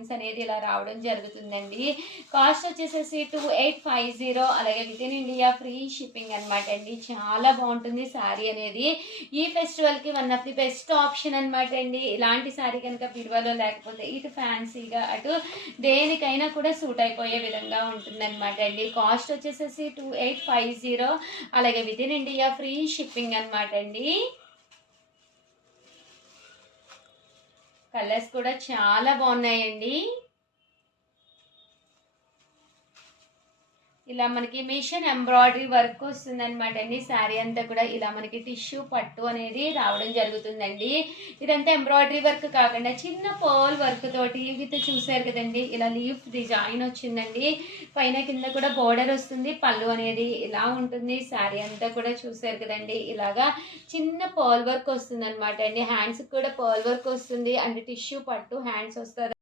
Lines అనేది ఇలా రావడం జరుగుతుందండి. కాస్ట్ వచ్చేసేసి 2850, అలాగే with in India free shipping అనమాట అండి. చాలా బాగుంటుంది శారీ అనేది. ఈ ఫెస్టివల్కి one of the best option అనమాట అండి. ఇలాంటి శారీ కనుక బీరువాలో లేకపోతే ఇటు ఫ్యాన్సీగా అటు దేనికైనా కూడా సూట్ అయిపోయే విధంగా ఉంటుంది అనమాట అండి. కాస్ట్ వచ్చేసేసి 2850, అలాగే with in India free shipping అనమాట అండి. కలర్స్ కూడా చాలా బాగున్నాయండి. ఇలా మనకి మిషన్ ఎంబ్రాయిడరీ వర్క్ వస్తుంది అనమాట అండి. శారీ అంతా కూడా ఇలా మనకి టిష్యూ పట్టు అనేది రావడం జరుగుతుందండి. ఇదంతా ఎంబ్రాయిడరీ వర్క్ కాకుండా చిన్న పర్ల్ వర్క్ తోటి విత్ చూసారు కదండి, ఇలా లీఫ్ డిజైన్ వచ్చిందండి. పైన కింద కూడా బోర్డర్ వస్తుంది, పళ్ళు అనేది ఇలా ఉంటుంది. శారీ అంతా కూడా చూసారు కదండి, ఇలాగా చిన్న పర్ల్ వర్క్ వస్తుంది అనమాట అండి. హ్యాండ్స్ కూడా పర్ల్ వర్క్ వస్తుంది అండ్ టిష్యూ పట్టు హ్యాండ్స్ వస్తుంది.